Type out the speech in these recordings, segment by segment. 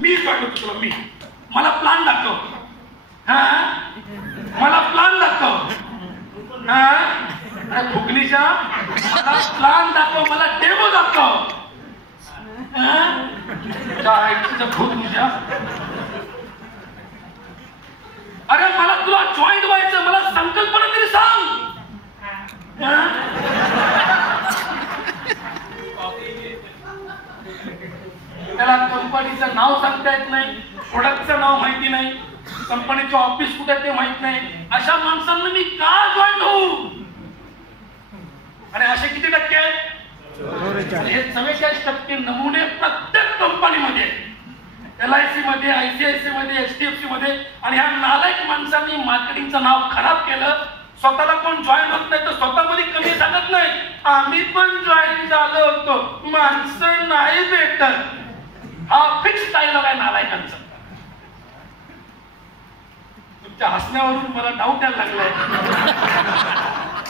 मी पाठवतो तुला, मी. मला प्लान दाखव. हा, मला प्लान दाखव. हा, फुकणीच्या मला प्लान दाखव, मला डेमो दाखव. फुकणीच्या अरे मला तुला जॉईंट व्हायचं, मला संकल्पना तरी सांग. त्याला कंपनीचं नाव सांगता येत नाही, प्रोडक्टचं नाव माहिती नाही, कंपनीचं ऑफिस कुठे ते माहित नाही. अशा माणसांना मी का जॉईन होऊ? आणि असे किती टक्के आहेत? हे 44% नमुने प्रत्येक कंपनीमध्ये, LIC मध्ये, ICICI मध्ये, HDFC मध्ये. आणि ह्या नालायक माणसांनी मार्केटिंगचं नाव खराब केलं. स्वतःला कोण जॉईन होत नाही तर स्वतःमध्ये कमी सांगत नाही. आम्ही पण जॉईन झालो होतो, माणसं नाही भेटत. हा फिक्स डायलॉग आहे नालायकांचा. तुमच्या हसण्यावरून मला डाऊट यायला लागलाय.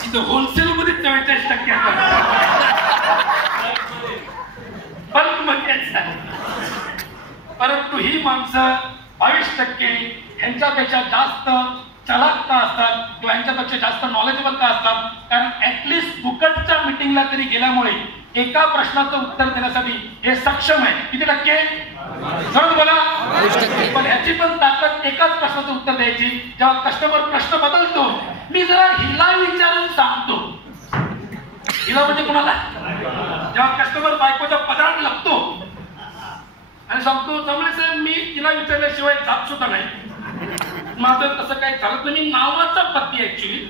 इथं होलसेल मध्ये 44% परंतु ही माणसं 22% ह्यांच्यापेक्षा जास्त चलाक का असतात किंवा ह्यांच्यापेक्षा जास्त नॉलेजेबल का असतात? कारण ऍटलिस्ट फुकटच्या मिटिंगला तरी गेल्यामुळे एका प्रश्नाचं उत्तर देण्यासाठी हे सक्षम आहे. किती टक्के? जरूर बोला. पण ह्याची पण ताकद एकाच प्रश्नाचं उत्तर द्यायची. जेव्हा कस्टमर प्रश्न बदलतो, मी जरा हिला विचारून सांगतो. हिला म्हणजे कोणाला? जेव्हा कस्टमर बायकोच्या पदार्थ लागतो आणि सांगतो, जमले साहेब मी तिला विचारल्याशिवाय जात सुद्धा नाही, माझं तसं काही चालत नाही, मी नावाचा पत्ती ऍक्च्युली.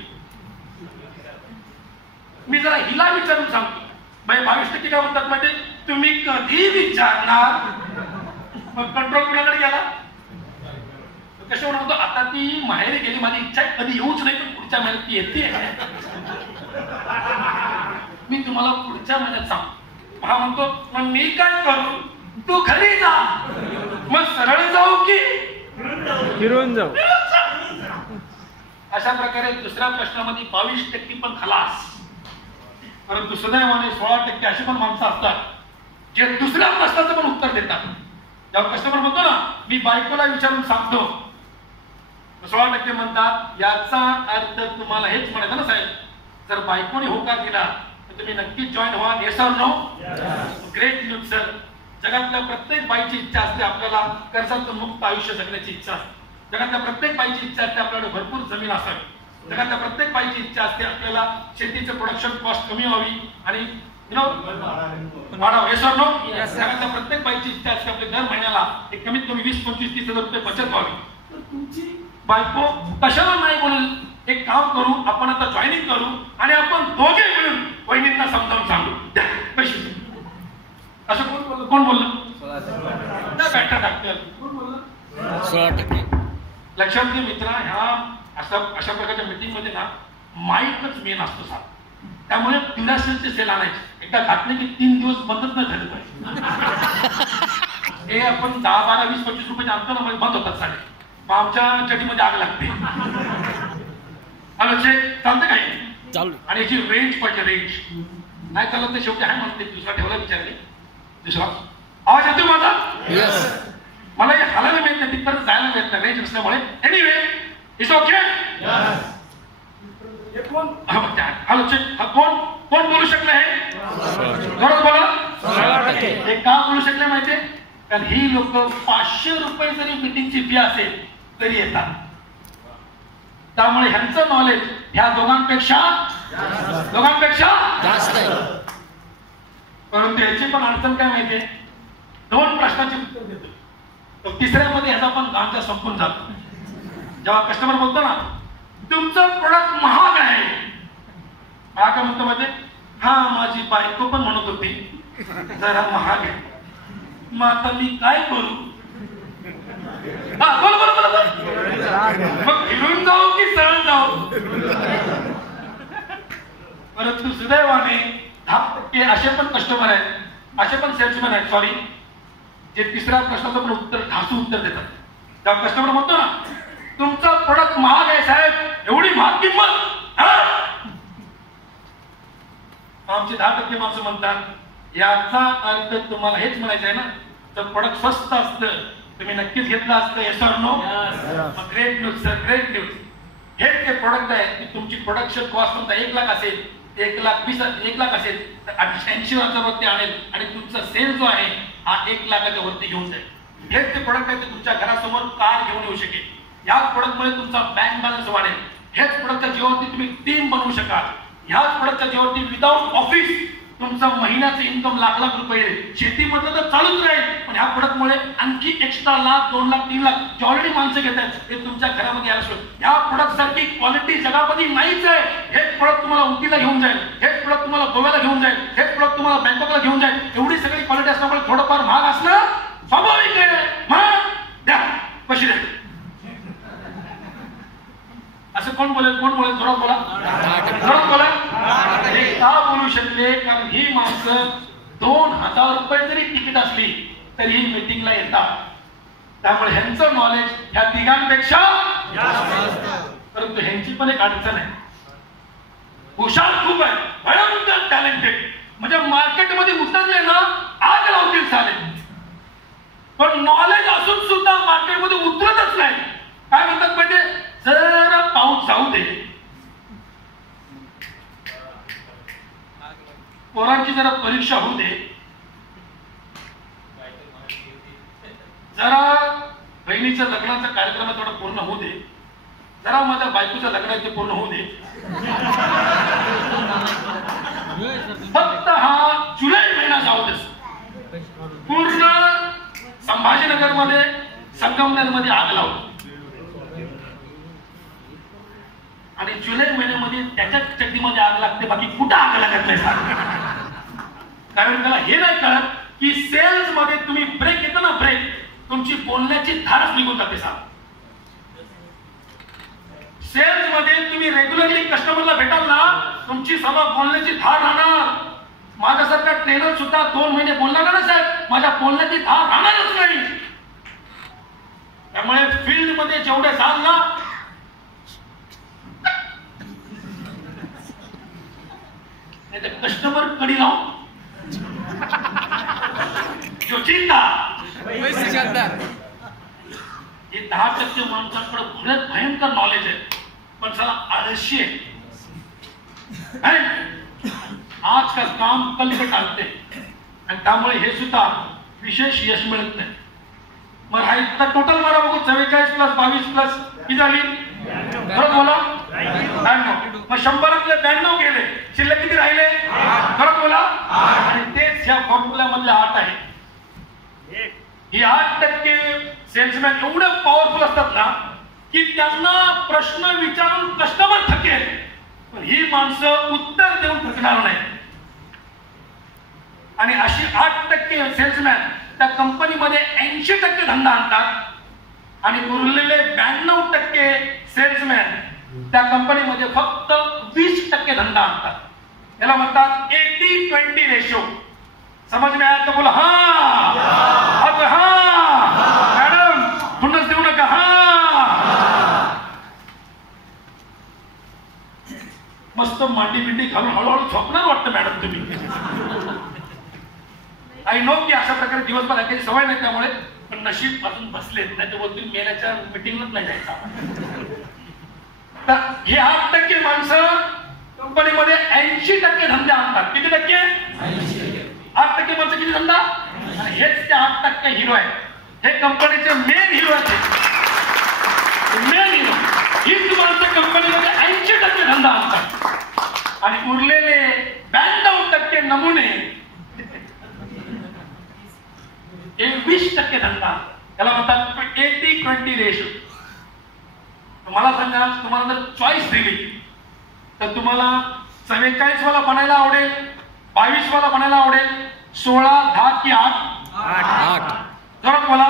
मी जरा हिला विचारून सांगतो. बाई 22% काय म्हणतात म्हणजे तुम्ही कधी विचारणार? मग कंट्रोल कुणाकडे गेला? कशावर म्हणतो, आता ती माहेरी गेली, माझी इच्छा कधी येऊच नाही, पण पुढच्या महिन्यात ती येते. मी तुम्हाला पुढच्या महिन्यात सांगतो. हा म्हणतो, मग मी काय करू? तू घरी जा. मग सरळ जाऊ की फिरून जाऊ? अशा प्रकारे दुसऱ्या प्रश्नामध्ये 22% पण खलास. परंतु सुदैवाने 16% अशी पण माणसं असतात जे दुसऱ्या प्रश्नाचं पण उत्तर देतात. जेव्हा कस्टमर म्हणतो ना, मी बायकोला विचारून सांगतो, 16% म्हणतात, याचा अर्थ तुम्हाला हेच म्हणायचं ना साहेब, जर बायकोने होकार दिला तर तुम्ही नक्कीच जॉईन व्हा. Yes or no? Great news sir. जगातल्या प्रत्येक बाईची इच्छा असते आपल्याला कर्जातून मुक्त आयुष्य जगण्याची इच्छा असते. जगातल्या प्रत्येक बाईची इच्छा असते आपल्याला भरपूर जमीन असावी. जगातल्या प्रत्येक बाईची इच्छा असते आपल्याला शेतीचं प्रोडक्शन कॉस्ट कमी व्हावी आणि वाढावं. Yes or no? जगातल्या प्रत्येक बाईची इच्छा असते आपल्या दर महिन्याला एक कमीत कमी 20-25-30 हजार रुपये बचत व्हावी. तर तुमची बायको कशाला नाही बोलेल? एक काम करू, आपण आता जॉईनिंग करू आणि आपण दोघे मिळून वहिनींना समजावून सांगू, द्या पैसे. असं कोण बोललं? बॅटर डॉक्टर कोण बोललं? 16%. लक्षात घे मित्रा, ह्या अशा प्रकारच्या मीटिंग मध्ये ना माईकच मेन असतो साहेब. त्यामुळे पिंडासेलचे सेल आणायचे. एकदा घातले की 3 दिवस बंदच नाही झाले पाहिजे. हे आपण 10, 12, 20, 25 रुपयाच्या अंतरामध्ये बंद होतात साडे. मग आमच्या चटीमध्ये आग लागते. चालतं काही चालू. आणि याची रेंज पाहिजे. रेंज नाही चालत तर शेवटी आहे म्हणते दुसरा ठेवला विचारले. दुसरा आवाज येतो माझा? मला हे हालायला मिळत नाही, तिथपर्यंत जायला मिळत नाही रेंज नसल्यामुळे. Anyway it's okay. कोण बोलू शकलं हे? बरोबर बोला. हे का बोलू शकले माहितीये? कारण ही लोक 500 रुपये जरी मीटिंगची फी असेल तरी येतात. त्यामुळे ह्यांचं नॉलेज ह्या दोघांपेक्षा जास्त आहे. परंतु याची पण अडचण काय माहितीये? 2 प्रश्नाची उत्तर देतो, तर तिसऱ्यामध्ये ह्याचा पण गांजा संपून जातो. जेव्हा कस्टमर बोलतो ना, तुमचं प्रोडक्ट महाग आहे, काय म्हणतो माहिती? हा माझी बायको पण म्हणत होती जरा महाग आहे, मग आता मी काय करू? बोल बोल बोल बोल. मग फिरून जाऊ की सरळ जाऊ? परंतु सुदैवाने 10% असे पण कस्टमर आहेत, असे पण सेल्समॅन आहेत, सॉरी, जे तिसऱ्या प्रश्नाचं पण उत्तर ढासू उत्तर देतात. तेव्हा कस्टमर म्हणतो ना, तुमचा प्रोडक्ट महाग आहे साहेब, एवढी महाग किंमत? आमचे 10% माणसं म्हणतात, याचा अर्थ तुम्हाला हेच म्हणायचं आहे ना, तर प्रोडक्ट स्वस्त असतं तुम्ही नक्कीच घेतला असतं. Yes or no? Great news sir, great news. हे ते प्रोडक्ट आहे की तुमची प्रोडक्शन कॉस्ट समजा 1 लाख असेल, 1 लाख असेल तर 80,000 वरती आणेल आणि तुमचा सेल जो आहे हा 1 लाखाच्या वरती घेऊन जाईल. हेच ते प्रोडक्ट आहे ते तुमच्या घरासमोर कार घेऊन येऊ शकेल. याच प्रोडक्टमुळे तुमचा बँक बॅलन्स वाढेल. हेच प्रोडक्टच्या जीवावरती तुम्ही टीम बनवू शकाल. ह्याच प्रोडक्टच्या जीवावरती विदाउट ऑफिस तुमचं महिन्याचं इन्कम लाख रुपये येईल. शेतीमधलं तर चालूच राहील, पण ह्या प्रोडक्टमुळे आणखी एक्स्ट्रा लाख, 2 लाख, 3 लाख जे ऑलरेडी माणसं घेत आहेत ते तुमच्या घरामध्ये यायला सुरू. ह्या प्रोडक्ट सारखी क्वालिटी जगामध्ये नाहीच आहे. हेच प्रोडक्ट तुम्हाला उटीला घेऊन जाईल, हेच प्रोडक्ट तुम्हाला गोव्याला घेऊन जाईल, हेच प्रोडक्ट तुम्हाला बँकॉकला घेऊन जाईल. एवढी सगळी क्वालिटी असल्यामुळे थोडंफार महाग असणं स्वाभाविक आहे. द्या कशी द्या असं कोण बोलेल? जोरात बोला, जोरात बोला. हे का बोलू शकले? कारण ही माणसं 2,000 रुपये जरी तिकीट असली तरी ही मीटिंगला येतात. त्यामुळे ह्यांचं नॉलेज ह्या तिघांपेक्षा परंतु ह्यांची पण एक अडचण आहे. हुशार खूप आहे, भयंकर टॅलेंटेड, म्हणजे मार्केटमध्ये उतरले ना आग लावतील चालेल, पण नॉलेज असून सुद्धा मार्केटमध्ये उतरतच नाही. काय म्हणतात म्हणजे जरा पाऊस जाऊ दे, पोरांची जरा परीक्षा होऊ दे, जरा बहिणीच्या लग्नाचा कार्यक्रम थोडा पूर्ण होऊ दे, जरा माझ्या बायकोचं लग्नाचे पूर्ण होऊ दे. फक्त हा जुलै महिना जाऊ दे. पूर्ण संभाजीनगरमध्ये, संगमनेरमध्ये आग लावली आणि जुलै महिन्यामध्ये त्याच्याच चड्डीमध्ये आग लागते, बाकी कुठं आग लागत नाही. कारण त्याला हे नाही कळत की सेल्स मध्ये तुम्ही ब्रेक येतो ना, ब्रेक, तुमची बोलण्याची धारच निघून जाते. सेल्स मध्ये तुम्ही रेग्युलरली कस्टमरला भेटाल ना, तुमची सर्व बोलण्याची धार राहणार. माझ्यासारखा ट्रेनर सुद्धा 2 महिने बोलणार ना साहेब, माझ्या बोलण्याची धार राहणारच नाही. त्यामुळे फील्ड मध्ये जेवढे जाल ना, नाही तर कस्टमर कडी लावून जो चिंता हे 10% माणसांकडे खरंच भयंकर नॉलेज आहे, पण चला आळशी आहे. आज का काम कल पे टाकते आणि त्यामुळे हे सुद्धा विशेष यश मिळत नाही. मग हा इतका टोटल मारा बघू, 44 प्लस 22 प्लस किती झाली? बरं बोला, 92. मग 100 92 गेले, शिल्लक किती राहिले? बरं बोला. आणि तेच ह्या फॉर्म्युला मधले 8 आहे. ही 8% सेल्समॅन एवढे पॉवरफुल असतात ना की त्यांना प्रश्न विचारून कस्टमर थकेल, पण ही माणसं उत्तर देऊन थकणार नाही. आणि अशी 8% सेल्समॅन त्या कंपनीमध्ये 80% धंदा आणतात आणि उरलेले 92% सेल्समॅन त्या कंपनीमध्ये फक्त 20% धंदा आणतात. याला म्हणतात 80-20 रेशो. समज में आया तो बोला हा. अब हा मॅडम पुन्हाच देऊ नका. हा मस्त मांडी बिंडी घालून हळूहळू झोपणार वाटतं मॅडम तुम्ही. आय नो की अशा प्रकारे दिवसभर ऐकायची सवय नाही, त्यामुळे पण नशीब अजून बसलेत, नाही तर बोलतील मेल्याच्या मिटिंगलाच नाही जायचं. तर हे 8% माणसं कंपनीमध्ये 80% धंदे आणतात. किती टक्के? 8% माणसं किती धंदा? हेच ते 8% हिरो आहे. हे कंपनीचे मेन हिरो आहेत. मेन हिरो हीच माणसं कंपनीमध्ये 80% धंदा आणतात आणि उरलेले 92% नमुने 20% धंदा. याला म्हणतात 80-20 रेशो. मला सांगा, तुम्हाला जर चॉईस दिली तर तुम्हाला 44 वाला बनायला आवडेल, 22 वाला बनायला आवडेल, 16, 10 की 8? जरा बोला.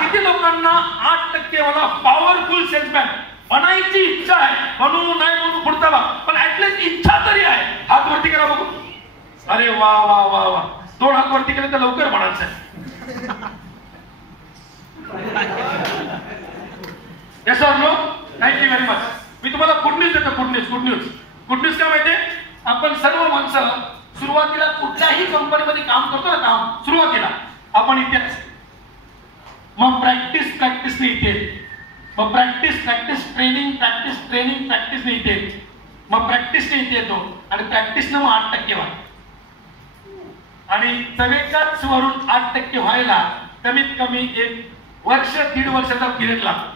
किती लोकांना 8% वाला पॉवरफुल सेल्समॅन बनायची इच्छा आहे? बनवू नाही बनवू पुढचा भाग, पण ऍटलीस्ट इच्छा तरी आहे. हात वरती करा बघू. अरे वा वा वा वा, 2 हात वरती केले तर लवकर म्हणायचं. Yes or no? Thank you very much. मी तुम्हाला गुड न्यूज देतो. गुड न्यूज काय माहितीये? आपण सर्व माणसं सुरुवातीला कुठल्याही कंपनीमध्ये काम करतो ना, काम सुरुवातीला आपण इथे मग प्रॅक्टिस प्रॅक्टिसने येते, मग प्रॅक्टिस ट्रेनिंग येते, मग प्रॅक्टिसने इथे येतो आणि प्रॅक्टिसनं मग 8% वाढ. आणि 44 वरून 8% व्हायला कमीत कमी 1 वर्ष 1.5 वर्षाचा पिरियड लागतो.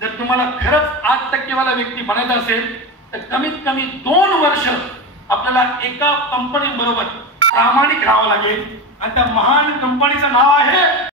जर तुम्हाला खरंच 8% वाला व्यक्ती बनायचं असेल तर कमीत कमी 2 वर्ष आपल्याला एका कंपनी बरोबर प्रामाणिक राहावं लागेल. आणि त्या महान कंपनीचं नाव आहे